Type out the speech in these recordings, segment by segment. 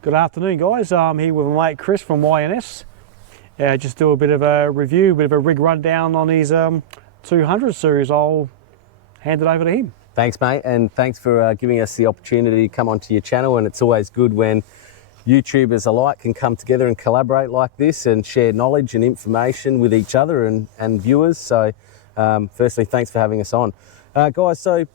Good afternoon, guys. I'm here with my mate Chris from YNS. Just do a bit of a review, a bit of a rig rundown on his 200 series. I'll hand it over to him. Thanks, mate, and thanks for giving us the opportunity to come onto your channel. And it's always good when YouTubers alike can come together and collaborate like this and share knowledge and information with each other and viewers. So firstly, thanks for having us on. Guys, so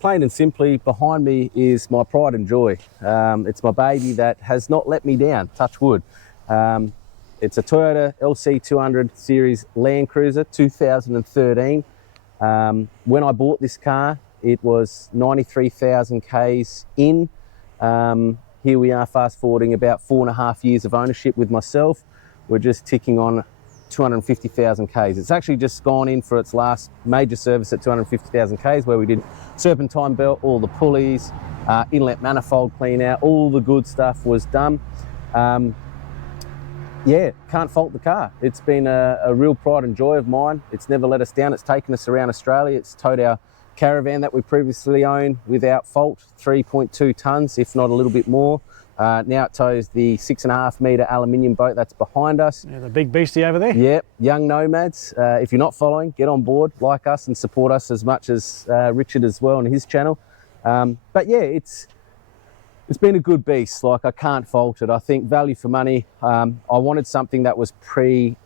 plain and simply, behind me is my pride and joy. It's my baby that has not let me down, touch wood. It's a Toyota LC200 series Land Cruiser 2013. When I bought this car, it was 93,000 Ks in. Here we are fast forwarding about 4.5 years of ownership with myself. We're just ticking on 250,000 Ks. It's actually just gone in for its last major service at 250,000 Ks, where we did serpentine belt, all the pulleys, inlet manifold clean out, all the good stuff was done. Yeah, can't fault the car. It's been a real pride and joy of mine. It's never let us down. It's taken us around Australia. It's towed our caravan that we previously owned without fault, 3.2 tonnes, if not a little bit more. Now it tows the 6.5 metre aluminium boat that's behind us. Yeah, the big beastie over there. Yep, young nomads. If you're not following, get on board, like us and support us as much as Richard as well on his channel. But yeah, it's been a good beast. Like, I can't fault it. I think value for money. I wanted something that was pre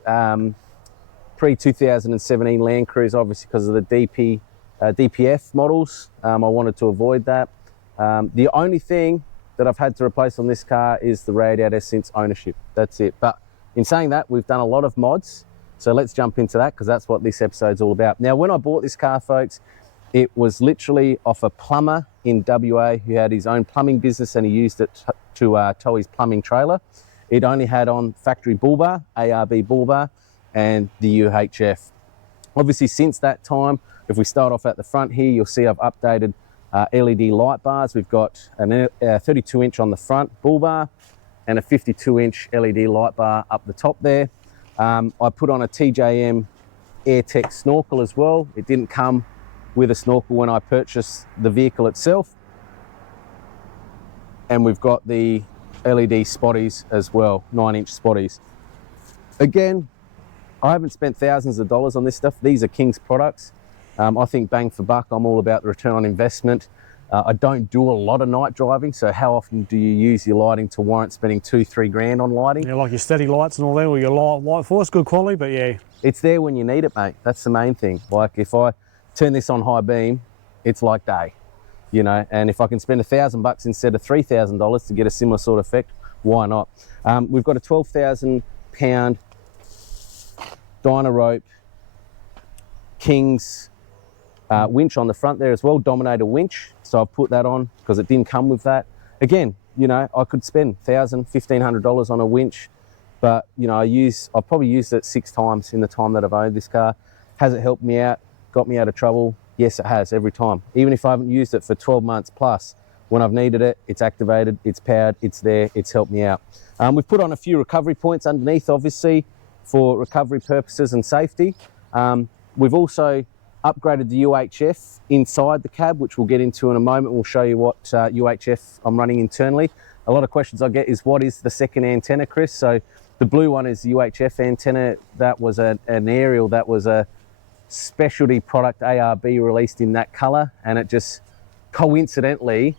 2017 Land Cruiser, obviously because of the DPF models. I wanted to avoid that. The only thing that I've had to replace on this car is the radiator since ownership. That's it. But in saying that, we've done a lot of mods. So let's jump into that, because that's what this episode's all about. Now, when I bought this car, folks, it was literally off a plumber in WA who had his own plumbing business, and he used it to tow his plumbing trailer. It only had on factory bull bar, ARB bull bar, and the UHF. Obviously, since that time, if we start off at the front here, you'll see I've updated LED light bars. We've got a 32-inch on the front bull bar and a 52-inch LED light bar up the top there. I put on a TJM AirTech snorkel as well. It didn't come with a snorkel when I purchased the vehicle itself. And we've got the LED spotties as well, 9-inch spotties. Again, I haven't spent thousands of dollars on this stuff. These are King's products. I think bang for buck. I'm all about the return on investment. I don't do a lot of night driving, so how often do you use your lighting to warrant spending $2-3 grand on lighting? Yeah, like your steady lights and all that, or your light force, good quality, but yeah. It's there when you need it, mate. That's the main thing. Like, if I turn this on high beam, it's like day, you know, and if I can spend $1,000 instead of $3,000 to get a similar sort of effect, why not? We've got a 12,000 pound Dyna rope King's winch on the front there as well, Dominator winch. So I've put that on because it didn't come with that. Again, you know, I could spend $1,000, $1,500 on a winch, but you know, I've probably used it 6 times in the time that I've owned this car. Has it helped me out, got me out of trouble? Yes, it has, every time. Even if I haven't used it for 12 months plus, when I've needed it, it's activated, it's powered, it's there, it's helped me out. We've put on a few recovery points underneath, obviously, for recovery purposes and safety. We've also upgraded the UHF inside the cab, which we'll get into in a moment. We'll show you what UHF I'm running internally. A lot of questions I get is, what is the second antenna, Chris? So the blue one is the UHF antenna. That was an aerial, that was a specialty product ARB released in that color, and it just coincidentally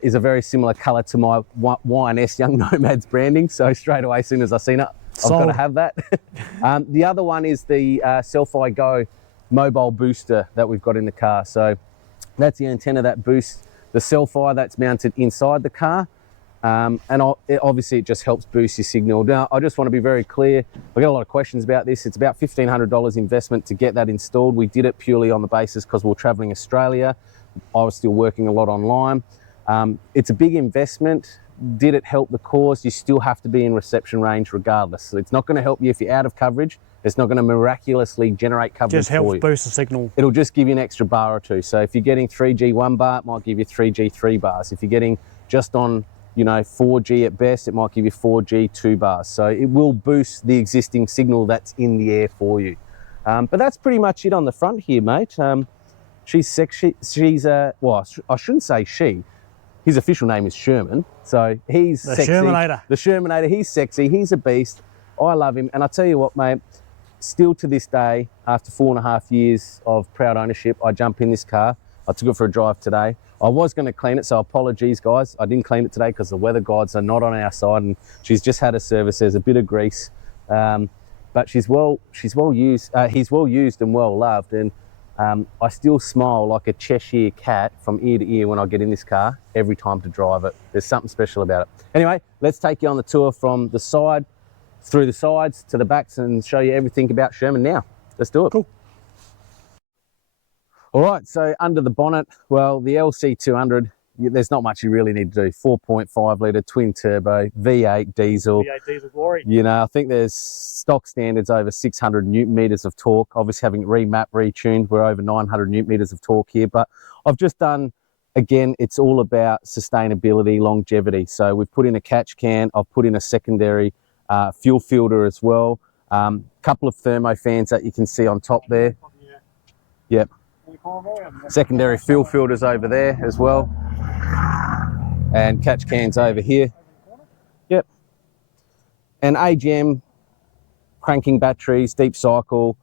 is a very similar color to my YNS Young Nomads branding. So straight away, as soon as I seen it, I've got to have that. The other one is the Selfie Go mobile booster that we've got in the car. So that's the antenna that boosts the Selfie that's mounted inside the car. And obviously it just helps boost your signal. Now, I just want to be very clear. I get a lot of questions about this. It's about $1,500 investment to get that installed. We did it purely on the basis because we're traveling Australia. I was still working a lot online. It's a big investment. Did it help the cause? You still have to be in reception range regardless. So it's not going to help you if you're out of coverage. It's not going to miraculously generate coverage Just helps for you. boost the signal. It'll just give you an extra bar or two. So if you're getting 3G 1 bar, it might give you 3G 3 bars. If you're getting just on, you know, 4G at best, it might give you 4G 2 bars. So it will boost the existing signal that's in the air for you. But that's pretty much it on the front here, mate. She's sexy. Well, I shouldn't say she. his official name is Sherman. So he's The sexy. Shermanator. The Shermanator. He's sexy. He's a beast. I love him. And I tell you what, mate, still to this day, after 4.5 years of proud ownership, I jump in this car. I took it for a drive today. I was going to clean it, so apologies, guys. I didn't clean it today because the weather gods are not on our side, and she's just had a service. There's a bit of grease, but he's well used and well loved. And I still smile like a Cheshire cat from ear to ear when I get in this car every time to drive it. There's something special about it. Anyway, let's take you on the tour from the side, through the sides to the backs, and show you everything about Sherman now. Let's do it. Cool. All right, so under the bonnet, well, the LC200, there's not much you really need to do. 4.5 litre twin turbo, V8 diesel. V8 diesel glory. You know, I think there's stock standards over 600 newton meters of torque. Obviously having it remapped, retuned, we're over 900 newton meters of torque here. But I've just done, again, it's all about sustainability, longevity. So we've put in a catch can, I've put in a secondary fuel filter as well. Couple of thermo fans that you can see on top there. Yep. Secondary fuel filters over there as well. And catch cans over here. Yep. And AGM cranking batteries, deep cycle,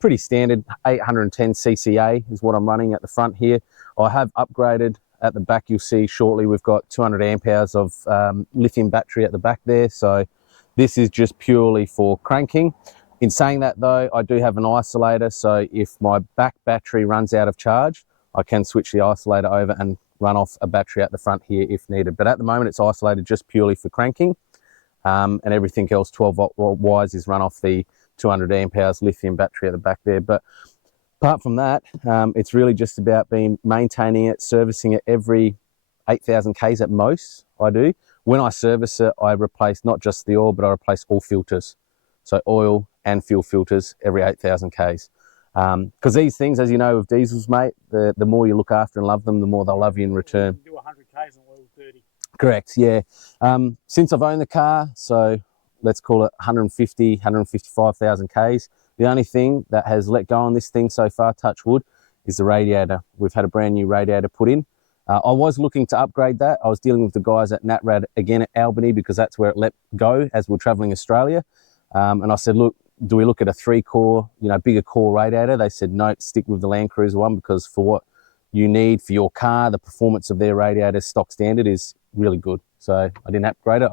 pretty standard, 810 CCA is what I'm running at the front here. I have upgraded at the back. You'll see shortly we've got 200 amp hours of lithium battery at the back there. So this is just purely for cranking. In saying that though, I do have an isolator, so if my back battery runs out of charge, I can switch the isolator over and run off a battery at the front here if needed. But at the moment it's isolated just purely for cranking, and everything else 12 volt wise is run off the 200 amp hours lithium battery at the back there. But apart from that, it's really just about maintaining it, servicing it every 8,000 Ks at most. I do. When I service it, I replace not just the oil, but I replace all filters. So oil and fuel filters every 8,000 Ks. Because these things, as you know, with diesels, mate, the more you look after and love them, the more they'll love you in return. You do 100 Ks on oil 30. Correct, yeah. Since I've owned the car, so let's call it 150, 155,000 Ks, the only thing that has let go on this thing so far, touch wood, is the radiator. We've had a brand new radiator put in. I was looking to upgrade that. I was dealing with the guys at NatRad again at Albany because that's where it let go as we're traveling Australia. And I said, look, do we look at a 3-core, bigger core radiator? They said, no, stick with the Land Cruiser one because for what you need for your car, the performance of their radiator stock standard is really good. So I didn't upgrade it.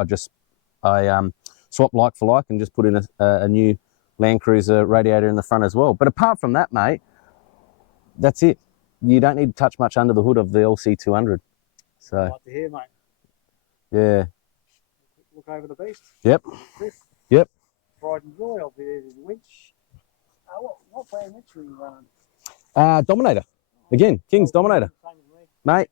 I swapped like for like and just put in a new Land Cruiser radiator in the front as well. But apart from that, mate, that's it. You don't need to touch much under the hood of the LC200. So, I'd like to hear, mate. Yeah. Look over the beast. Yep. Chris. Yep. Pride and joy of the winch. What brand winch are you running? Dominator. Again, King's Dominator. Same as me. Mate,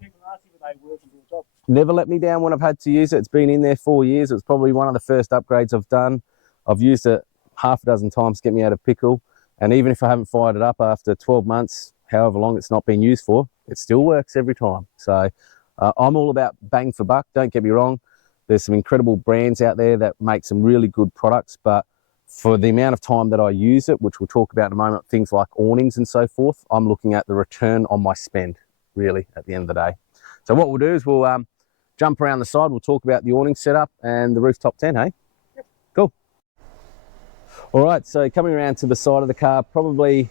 Cheap and nasty, but they work and do a job. never let me down when I've had to use it. It's been in there 4 years. It's probably one of the first upgrades I've done. I've used it half a dozen times to get me out of pickle. And even if I haven't fired it up after 12 months, however long it's not been used for, it still works every time. So I'm all about bang for buck. Don't get me wrong. There's some incredible brands out there that make some really good products, but for the amount of time that I use it, which we'll talk about in a moment, things like awnings and so forth, I'm looking at the return on my spend, really, at the end of the day. So what we'll do is we'll jump around the side. We'll talk about the awning setup and the rooftop tent, hey? Yep. Cool. All right, so coming around to the side of the car, probably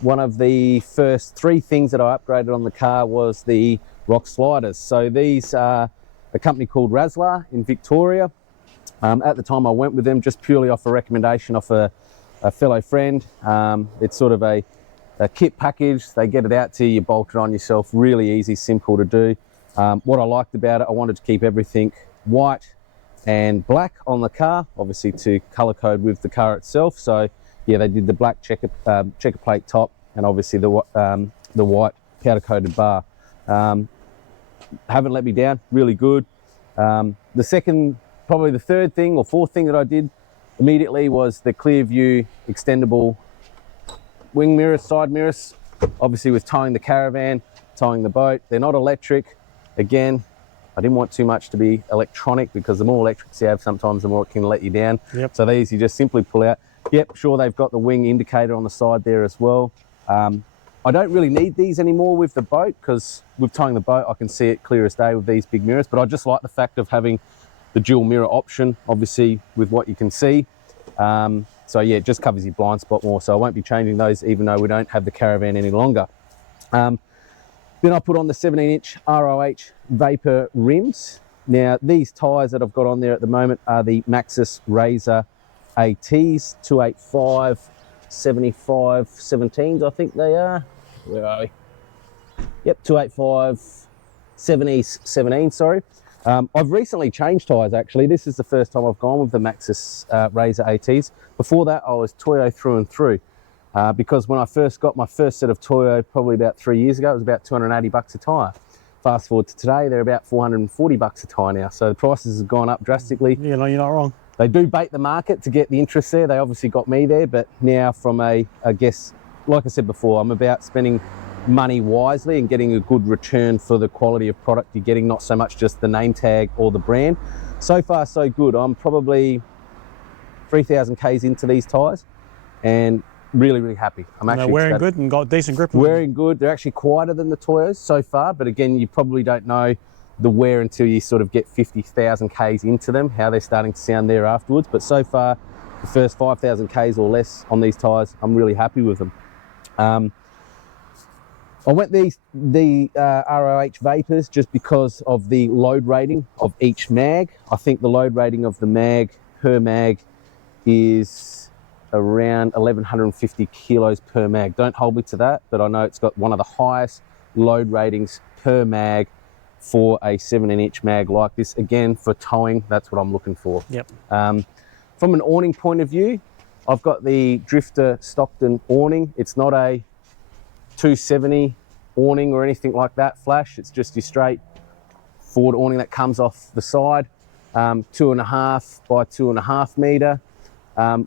one of the first 3 things that I upgraded on the car was the rock sliders. So these are a company called Raslar in Victoria. At the time I went with them just purely off a recommendation of a fellow friend. It's sort of a kit package. They get it out to you, you bolt it on yourself, really easy, simple to do. What I liked about it, I wanted to keep everything white and black on the car, obviously to color code with the car itself. So yeah, they did the black checker plate top and obviously the white powder coated bar. Haven't let me down, really good. The second, probably the third thing or fourth thing that I did immediately was the clear view extendable wing mirrors, side mirrors, obviously with towing the caravan, towing the boat. They're not electric. Again, I didn't want too much to be electronic because the more electrics you have, sometimes the more it can let you down. Yep. So these you just simply pull out. Yep, sure, they've got the wing indicator on the side there as well. I don't really need these anymore with the boat, because with towing the boat I can see it clear as day with these big mirrors, but I just like the fact of having the dual mirror option, obviously with what you can see. So yeah, it just covers your blind spot more, so I won't be changing those even though we don't have the Caravan any longer. Then I put on the 17-inch ROH Vapor rims. Now these tyres that I've got on there at the moment are the Maxxis Razor ATs 285 75 17s, I think they are. Where are we? Yep, 285 70s 17, sorry. I've recently changed tyres actually. This is the first time I've gone with the Maxxis Razor ATs. Before that I was Toyo through and through, because when I first got my first set of Toyo probably about 3 years ago, it was about 280 bucks a tyre. Fast forward to today, they're about 440 bucks a tyre now, so the prices have gone up drastically. Yeah, no, you're not wrong. They do bait the market to get the interest there. They obviously got me there, but now from I guess, like I said before, I'm about spending money wisely and getting a good return for the quality of product you're getting, not so much just the name tag or the brand. So far, so good. I'm probably 3,000 Ks into these tyres and really, really happy. I'm actually wearing good and got decent grip. Wearing good. They're actually quieter than the Toyos so far, but again, you probably don't know the wear until you sort of get 50,000 Ks into them, how they're starting to sound there afterwards. But so far, the first 5,000 Ks or less on these tyres, I'm really happy with them. I went the ROH Vapors just because of the load rating of each mag. I think the load rating of the mag, per mag, is around 1,150 kilos per mag. Don't hold me to that, but I know it's got one of the highest load ratings per mag for a 17-inch mag like this. Again, for towing, that's what I'm looking for. Yep. From an awning point of view, I've got the Drifter Stockton awning. It's not a 270 awning or anything like that flash. It's just your straight forward awning that comes off the side, 2.5 by 2.5 meter.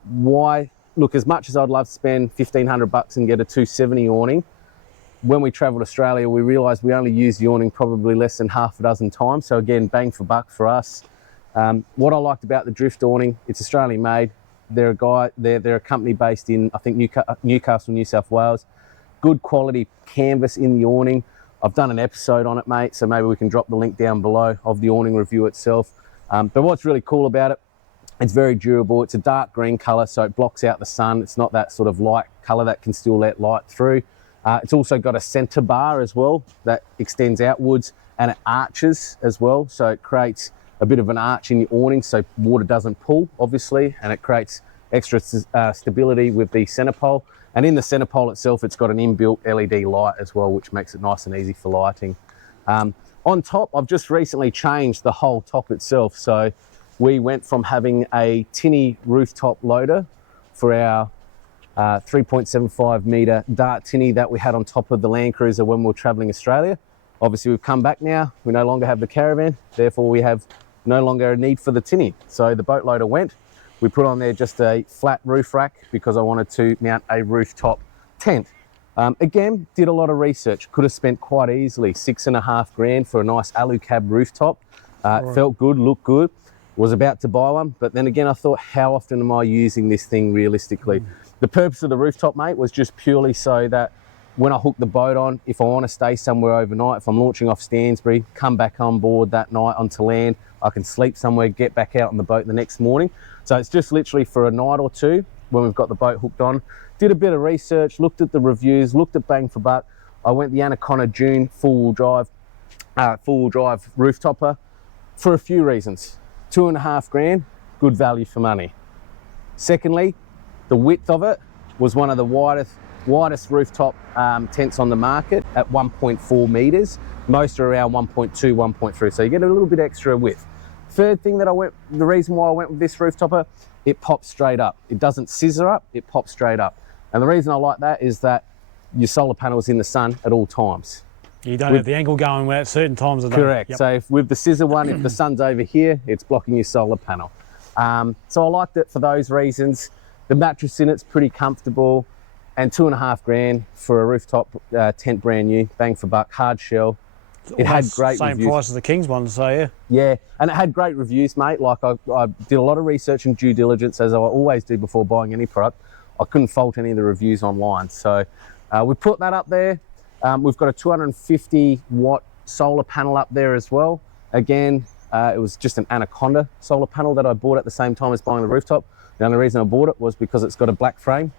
Why? Look, as much as I'd love to spend 1,500 bucks and get a 270 awning, when we travelled Australia, we realised we only used the awning probably less than half a dozen times. So again, bang for buck for us. What I liked about the Drift awning, it's Australian made. They're a company based in, I think, Newcastle, New South Wales. Good quality canvas in the awning. I've done an episode on it, mate, so maybe we can drop the link down below of the awning review itself. But what's really cool about it, it's very durable. It's a dark green colour, so it blocks out the sun. It's not that sort of light colour that can still let light through. It's also got a centre bar as well that extends outwards, and it arches as well, so it creates a bit of an arch in your awning so water doesn't pull, obviously, and it creates extra stability with the centre pole. And in the centre pole itself, it's got an inbuilt LED light as well, which makes it nice and easy for lighting. On top, I've just recently changed the whole top itself. So we went from having a tinny rooftop loader for our 3.75 metre Dart tinny that we had on top of the Land Cruiser when we were travelling Australia. Obviously, we've come back now. We no longer have the Caravan, therefore we have no longer a need for the tinny. So the boat loader went. We put on there just a flat roof rack because I wanted to mount a rooftop tent. Again, did a lot of research. Could have spent quite easily $6.5 grand for a nice alu cab rooftop. Right. Felt good, looked good. Was about to buy one, but then again, I thought, how often am I using this thing realistically? The purpose of the rooftop, mate, was just purely so that when I hook the boat on, if I want to stay somewhere overnight, if I'm launching off Stansbury, come back on board that night onto land, I can sleep somewhere, get back out on the boat the next morning. So it's just literally for a night or two when we've got the boat hooked on. Did a bit of research, looked at the reviews, looked at bang for buck. I went the Anaconda Dune four-wheel drive rooftopper for a few reasons. $2.5 grand, good value for money. Secondly, the width of it was one of the widest rooftop tents on the market at 1.4 meters. Most are around 1.2, 1.3, so you get a little bit extra width. Third thing that the reason why I went with this rooftopper, it pops straight up. It doesn't scissor up, it pops straight up. And the reason I like that is that your solar panel's in the sun at all times. You don't have the angle going at certain times of the day. Correct. Yep. So with the scissor one, if the sun's over here, it's blocking your solar panel. So I liked it for those reasons. The mattress in it's pretty comfortable, and $2.5 grand for a rooftop tent, brand new, bang for buck, hard shell. It had great same reviews. Price as the King's one, so yeah. Yeah, and it had great reviews, mate. Like I did a lot of research and due diligence, as I always do before buying any product. I couldn't fault any of the reviews online. So We put that up there. We've got a 250 watt solar panel up there as well. Again, it was just an Anaconda solar panel that I bought at the same time as buying the rooftop. The only reason I bought it was because it's got a black frame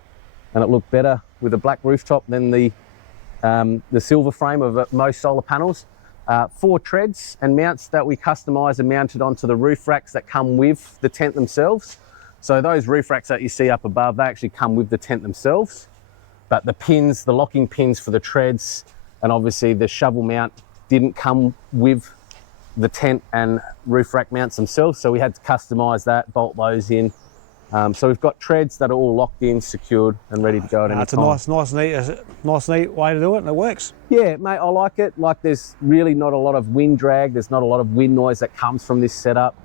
and it looked better with a black rooftop than the silver frame of most solar panels. 4 treads and mounts that we customised and mounted onto the roof racks that come with the tent themselves. So those roof racks that you see up above, they actually come with the tent themselves. But the pins, the locking pins for the treads, and obviously the shovel mount didn't come with the tent and roof rack mounts themselves. So we had to customise that, bolt those in. So we've got treads that are all locked in, secured and ready to go at any time. It's a nice neat way to do it, and it works. Yeah, mate, I like it. Like, there's really not a lot of wind drag. There's not a lot of wind noise that comes from this setup.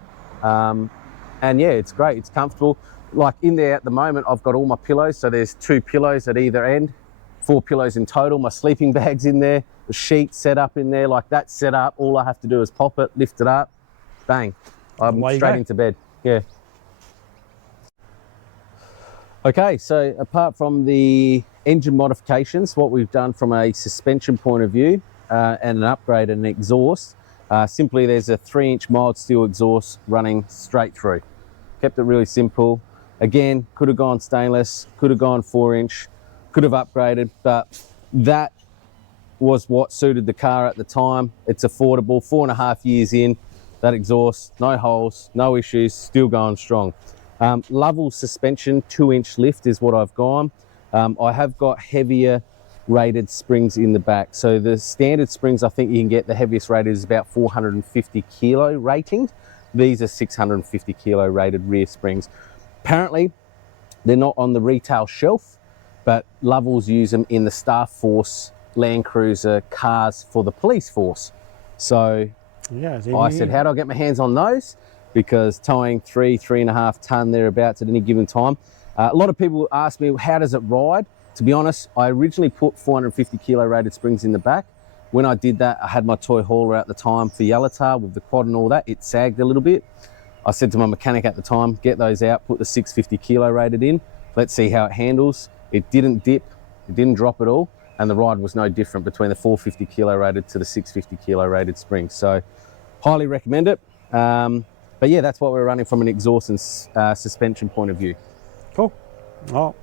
And yeah, it's great. It's comfortable. Like, in there at the moment, I've got all my pillows. So there's 2 pillows at either end, 4 pillows in total. My sleeping bag's in there, the sheet set up in there. Like, that's set up. All I have to do is pop it, lift it up, bang. I'm straight into bed. Yeah. Okay, so apart from the engine modifications, what we've done from a suspension point of view and an upgrade and an exhaust, simply there's a 3-inch mild steel exhaust running straight through. Kept it really simple. Again, could have gone stainless, could have gone 4-inch, could have upgraded, but that was what suited the car at the time. It's affordable, 4.5 years in, that exhaust, no holes, no issues, still going strong. Lovell suspension, 2-inch lift is what I've gone. I have got heavier rated springs in the back. So the standard springs, I think you can get the heaviest rated is about 450 kilo rating. These are 650 kilo rated rear springs. Apparently, they're not on the retail shelf, but Lovell's use them in the Staff Force Land Cruiser cars for the police force. So yeah, I said, how do I get my hands on those? Because towing 3.5 ton thereabouts at any given time. A lot of people ask me, how does it ride? To be honest, I originally put 450 kilo rated springs in the back. When I did that, I had my toy hauler at the time for Yellowtail with the quad and all that. It sagged a little bit. I said to my mechanic at the time, get those out, put the 650 kilo rated in. Let's see how it handles. It didn't dip, it didn't drop at all. And the ride was no different between the 450 kilo rated to the 650 kilo rated springs. So highly recommend it. But yeah, that's what we're running from an exhaust and suspension point of view. Cool. Oh.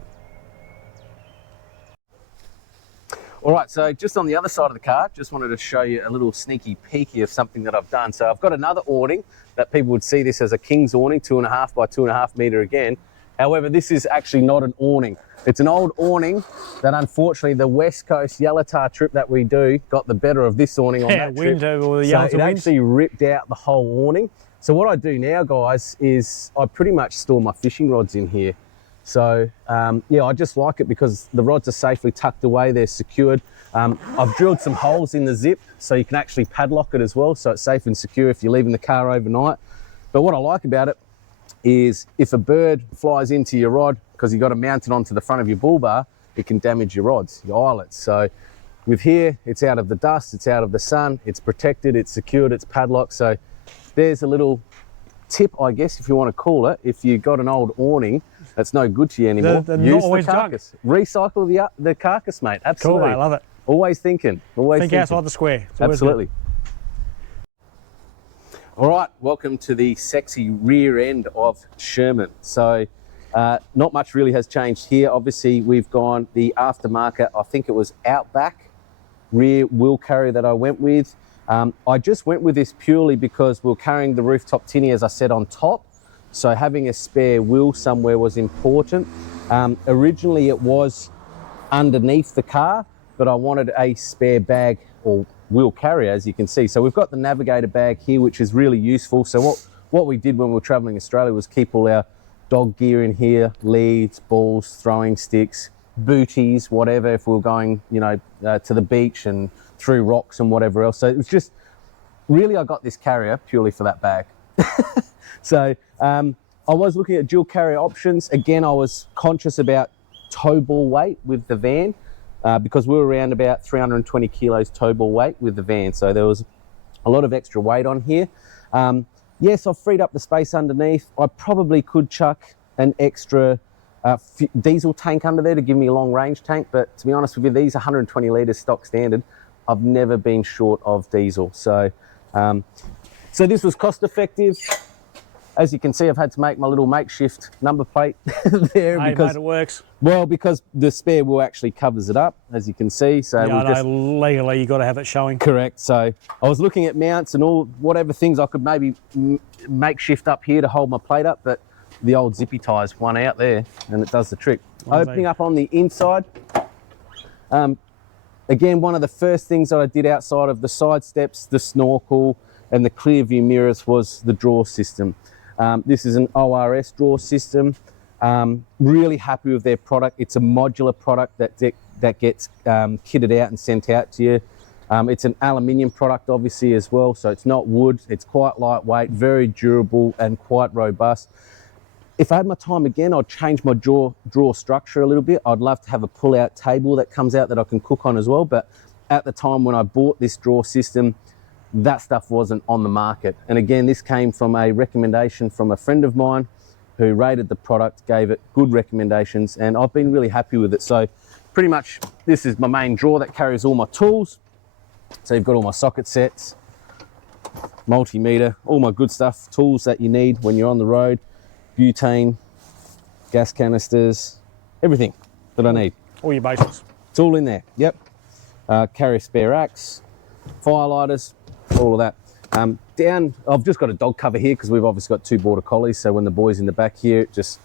All right, so just on the other side of the car, just wanted to show you a little sneaky peeky of something that I've done. So I've got another awning that people would see this as a King's awning, 2.5 by 2.5 meter again. However, this is actually not an awning. It's an old awning that unfortunately the West Coast Yellowtail trip that we do got the better of this awning on that trip. So it actually ripped out the whole awning. So what I do now, guys, is I pretty much store my fishing rods in here. So yeah, I just like it because the rods are safely tucked away, they're secured. I've drilled some holes in the zip so you can actually padlock it as well, so it's safe and secure if you're leaving the car overnight. But what I like about it is if a bird flies into your rod, because you've got to mount it onto the front of your bull bar, it can damage your rods, your eyelets. So with here, it's out of the dust, it's out of the sun, it's protected, it's secured, it's padlocked. So there's a little tip, I guess, if you want to call it. If you've got an old awning that's no good to you anymore, use the carcass. Junk. Recycle the carcass, mate. Absolutely. Cool, mate. Love it. Always thinking. Always think outside the square. Absolutely. All right, welcome to the sexy rear end of Sherman. So not much really has changed here. Obviously, we've gone the aftermarket, I think it was Outback rear wheel carrier that I went with. I just went with this purely because we're carrying the rooftop tinny, as I said, on top. So having a spare wheel somewhere was important. Originally it was underneath the car, but I wanted a spare bag or wheel carrier, as you can see. So we've got the Navigator bag here, which is really useful. So what we did when we were traveling Australia was keep all our dog gear in here, leads, balls, throwing sticks, booties, whatever, if we were going, you know, to the beach and through rocks and whatever else. So it was just, really I got this carrier purely for that bag. So I was looking at dual carrier options. Again, I was conscious about tow ball weight with the van because we were around about 320 kilos tow ball weight with the van. So there was a lot of extra weight on here. Yes, I've freed up the space underneath. I probably could chuck an extra diesel tank under there to give me a long range tank, but to be honest with you, these 120 litres stock standard, I've never been short of diesel. So, so this was cost effective. As you can see, I've had to make my little makeshift number plate there Hey, because mate, it works. well, because the spare wheel actually covers it up, as you can see. So Yeah, we've just legally you got to have it showing. correct. So I was looking at mounts and all whatever things I could maybe makeshift up here to hold my plate up, but the old zippy tie's one out there, and it does the trick. Opening up on the inside. Again, one of the first things that I did outside of the side steps, the snorkel, and the clear view mirrors was the drawer system. This is an ORS drawer system. Really happy with their product. It's a modular product that gets kitted out and sent out to you. It's an aluminium product obviously as well, so it's not wood. It's quite lightweight, very durable and quite robust. If I had my time again, I'd change my drawer structure a little bit. I'd love to have a pull-out table that comes out that I can cook on as well, but at the time when I bought this drawer system, that stuff wasn't on the market. And again, this came from a recommendation from a friend of mine who rated the product, gave it good recommendations, and I've been really happy with it. So pretty much this is my main drawer that carries all my tools. So you've got all my socket sets, multimeter, all my good stuff, tools that you need when you're on the road, butane, gas canisters, everything that I need. All your basics. It's all in there, yep. Carry a spare axe, fire lighters, all of that. Down, I've just got a dog cover here because we've obviously got 2 border collies, so when the boy's in the back here, it just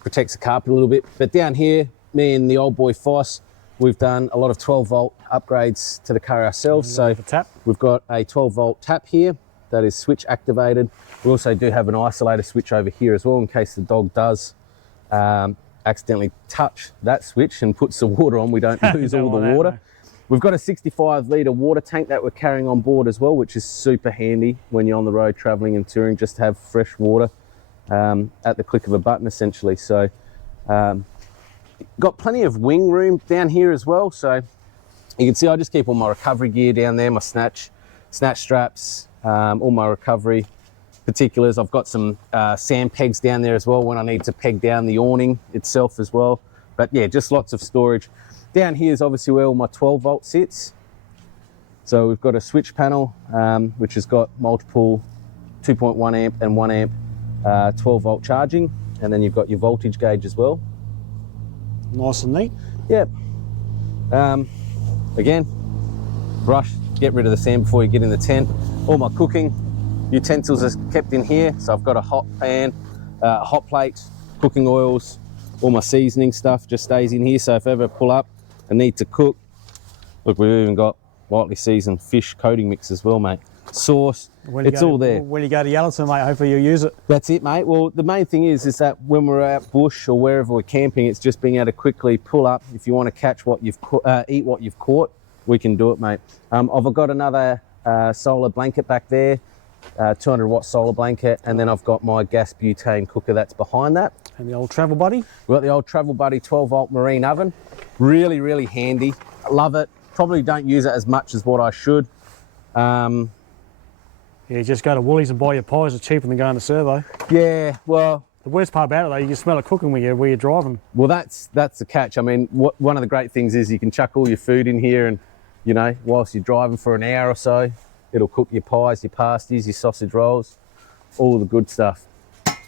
protects the carpet a little bit. But down here, me and the old boy Foss, we've done a lot of 12 volt upgrades to the car ourselves. So we've got a 12 volt tap here that is switch activated. We also do have an isolator switch over here as well in case the dog does accidentally touch that switch and puts the water on, we don't lose all the water. No. We've got a 65 litre water tank that we're carrying on board as well, which is super handy when you're on the road travelling and touring, just to have fresh water at the click of a button essentially. So got plenty of wing room down here as well. So you can see I just keep all my recovery gear down there, my snatch straps, all my recovery particulars. I've got some sand pegs down there as well when I need to peg down the awning itself as well. But yeah, just lots of storage. Down here is obviously where all my 12 volt sits. So we've got a switch panel which has got multiple 2.1 amp and 1 amp 12 volt charging, and then you've got your voltage gauge as well. Nice and neat. Yep. Again, brush, get rid of the sand before you get in the tent. All my cooking utensils are kept in here. So I've got a hot pan, hot plate, cooking oils, all my seasoning stuff just stays in here. So if I ever pull up and need to cook, look, we've even got lightly seasoned fish coating mix as well, mate. Sauce, it's all there. When you go to Yellowton, mate, hopefully you'll use it. That's it, mate. Well, the main thing is that when we're out bush or wherever we're camping, it's just being able to quickly pull up. If you want to catch what you've eat what you've caught, we can do it, mate. I've got another solar blanket back there, 200 watt solar blanket, and then I've got my gas butane cooker that's behind that. And the old Travel Buddy? We've got the old Travel Buddy 12 volt marine oven. Really, really handy. I love it. Probably don't use it as much as what I should. Yeah, just go to Woolies and buy your pies. It's cheaper than going to Servo. Yeah, well, the worst part about it though, you can smell it cooking when you're driving. Well, that's the catch. I mean, one of the great things is you can chuck all your food in here, and you know, whilst you're driving for an hour or so, it'll cook your pies, your pasties, your sausage rolls, all the good stuff.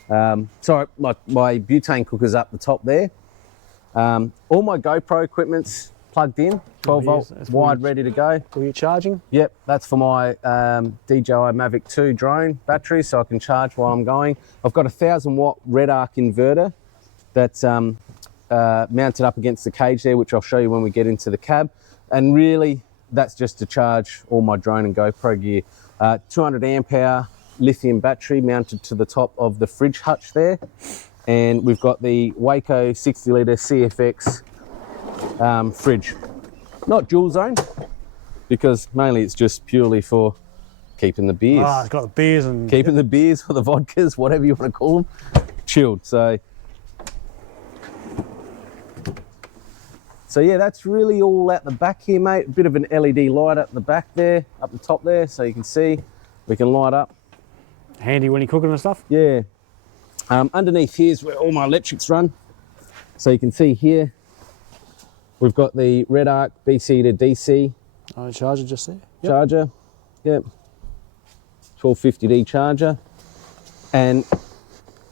Sorry, my butane cooker's up the top there. All my GoPro equipment's plugged in, 12 volt, wired, ready to go. For your charging? Yep, that's for my DJI Mavic 2 drone battery, so I can charge while I'm going. I've got a 1000 watt red arc inverter that's mounted up against the cage there, which I'll show you when we get into the cab. And really, that's just to charge all my drone and GoPro gear. 200 amp hour lithium battery mounted to the top of the fridge hutch there. And we've got the Waco 60 litre CFX fridge. Not dual zone, because mainly it's just purely for keeping the beers. Ah, it's got the beers and... Keeping the beers or the vodkas, whatever you want to call them, chilled. So yeah, that's really all at the back here, mate. A bit of an LED light at the back there, up the top there, so you can see we can light up. Handy when you're cooking and stuff? Yeah. Underneath here is where all my electrics run. So you can see here, we've got the Red Arc BC to DC charger just there. Yep. charger. Yep. 1250D charger. And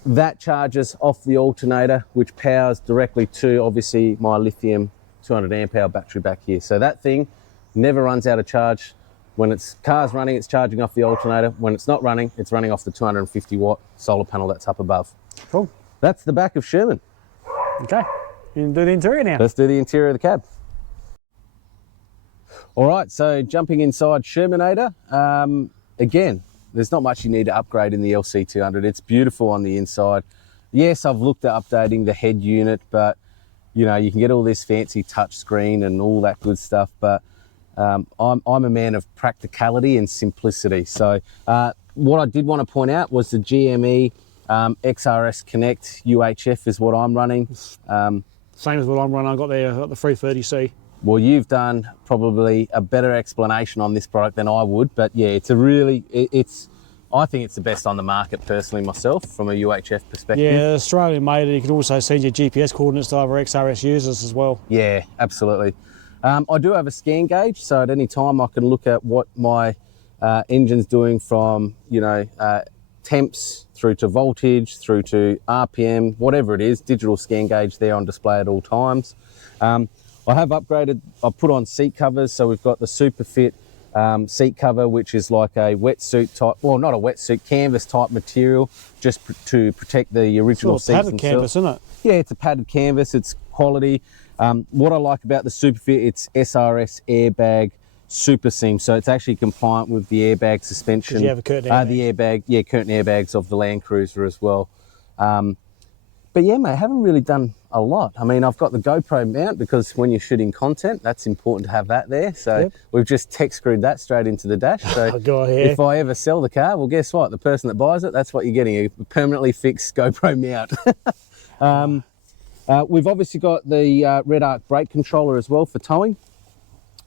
that charges off the alternator, which powers directly to, obviously, my lithium 200 amp hour battery back here. So that thing never runs out of charge. When its car's running, it's charging off the alternator. When it's not running, it's running off the 250 watt solar panel that's up above. Cool. That's the back of Sherman. Okay, you can do the interior now. Let's do the interior of the cab. All right, so jumping inside Shermanator, again, there's not much you need to upgrade in the LC200. It's beautiful on the inside. Yes, I've looked at updating the head unit, but you know, you can get all this fancy touch screen and all that good stuff, but I'm a man of practicality and simplicity. So what I did want to point out was the GME XRS Connect UHF is what I'm running. Same as what I'm running. I've got the 330C. Well, you've done probably a better explanation on this product than I would, but yeah, it's a really, I think it's the best on the market personally myself from a UHF perspective. Yeah, Australian made, and you can also send your GPS coordinates to other XRS users as well. Yeah, absolutely. I do have a scan gauge, so at any time I can look at what my engine's doing from, you know, temps through to voltage, through to RPM, whatever it is, digital scan gauge there on display at all times. I have upgraded, I've put on seat covers, so we've got the Superfit seat cover, which is like a wetsuit type, well, not a wetsuit, canvas type material, just to protect the original seats themselves. It's padded canvas, isn't it? Yeah, it's a padded canvas, it's quality. What I like about the Superfit, it's SRS airbag super seam, so it's actually compliant with the airbag suspension. You have a curtain airbag. The airbag, yeah, curtain airbags of the Land Cruiser as well. But yeah, mate, I haven't really done a lot. I mean, I've got the GoPro mount because when you're shooting content, that's important to have that there. So yep. We've just tech screwed that straight into the dash. So if I ever sell the car, well, guess what? The person that buys it, that's what you're getting, a permanently fixed GoPro mount. We've obviously got the Red Arc brake controller as well for towing.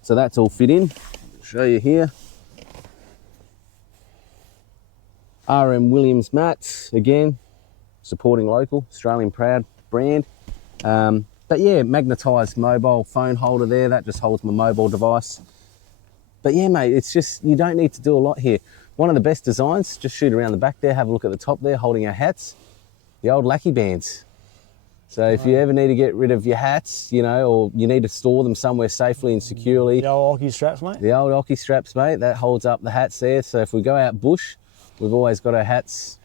So that's all fit in. I'll show you here. RM Williams mats, again, supporting local, Australian proud brand. But yeah, magnetised mobile phone holder there, that just holds my mobile device. But yeah, mate, it's just, you don't need to do a lot here. One of the best designs, just shoot around the back there, have a look at the top there, holding our hats, the old lackey bands. So if you ever need to get rid of your hats, you know, or you need to store them somewhere safely and securely. The old hockey straps, mate? The old hockey straps, mate, that holds up the hats there. So if we go out bush, we've always got our hats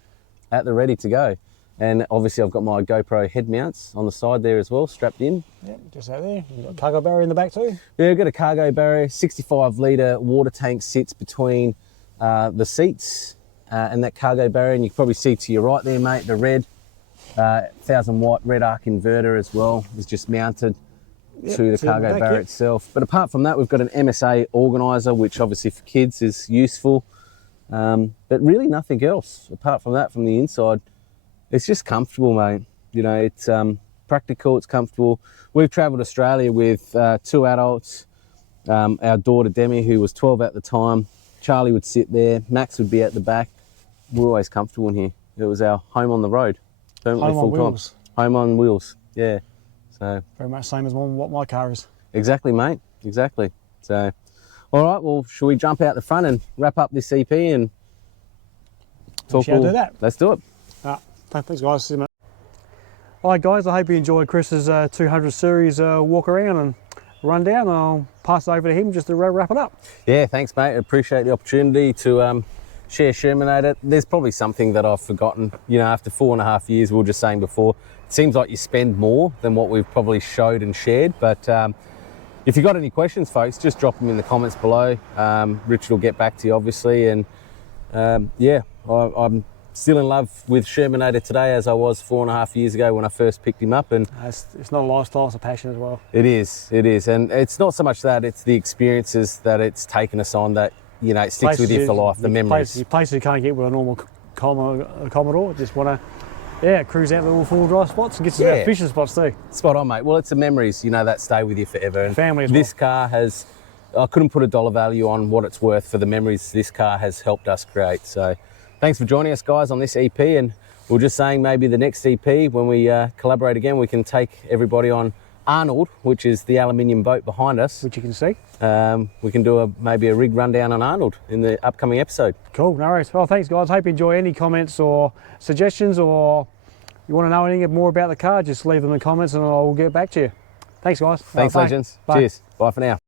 at the ready to go. And obviously I've got my GoPro head mounts on the side there as well, strapped in. Yep, just out there. You've got a cargo barrier in the back too? Yeah, I've got a cargo barrier, 65 litre water tank sits between the seats and that cargo barrier. And you can probably see to your right there, mate, the red 1000 watt Red Arc inverter as well is just mounted to the cargo barrier itself. But apart from that, we've got an MSA organiser, which obviously for kids is useful. But really nothing else apart from that from the inside. It's just comfortable, mate. You know, it's practical, it's comfortable. We've travelled Australia with 2 adults, our daughter Demi, who was 12 at the time. Charlie would sit there, Max would be at the back. We're always comfortable in here. It was our home on the road. Home on wheels. Home on wheels, yeah. So very much same as what my car is. Exactly, mate, exactly. So, all right, well, shall we jump out the front and wrap up this EP and talk? Shall we do that? Let's do it. Thanks, guys. See you, mate. All right, guys, I hope you enjoyed Chris's 200 series walk around and rundown. I'll pass it over to him just to wrap it up. Yeah, thanks, mate. I appreciate the opportunity to share Shermanator. There's probably something that I've forgotten. You know, after 4.5 years, we were just saying before, it seems like you spend more than what we've probably showed and shared. But if you've got any questions, folks, just drop them in the comments below. Richard will get back to you, obviously. And yeah, I'm still in love with Shermanator today as I was 4.5 years ago when I first picked him up. And it's not a lifestyle, it's a passion as well. It is. And it's not so much that, it's the experiences that it's taken us on that, you know, it sticks with you for life, the memories. Places you can't get with a normal Commodore. Just want to, cruise out the little full drive spots and get some fishing spots too. Spot on, mate. Well, it's the memories, you know, that stay with you forever. And family as well. This car has, I couldn't put a dollar value on what it's worth for the memories this car has helped us create. So thanks for joining us, guys, on this EP, and we were just saying maybe the next EP, when we collaborate again, we can take everybody on Arnold, which is the aluminium boat behind us. Which you can see. We can do maybe a rig rundown on Arnold in the upcoming episode. Cool, no worries. Well, thanks guys. Hope you enjoy. Any comments or suggestions, or you want to know anything more about the car, just leave them in the comments and I'll get back to you. Thanks guys. Thanks, Bye. legends. Bye. Cheers. Bye for now.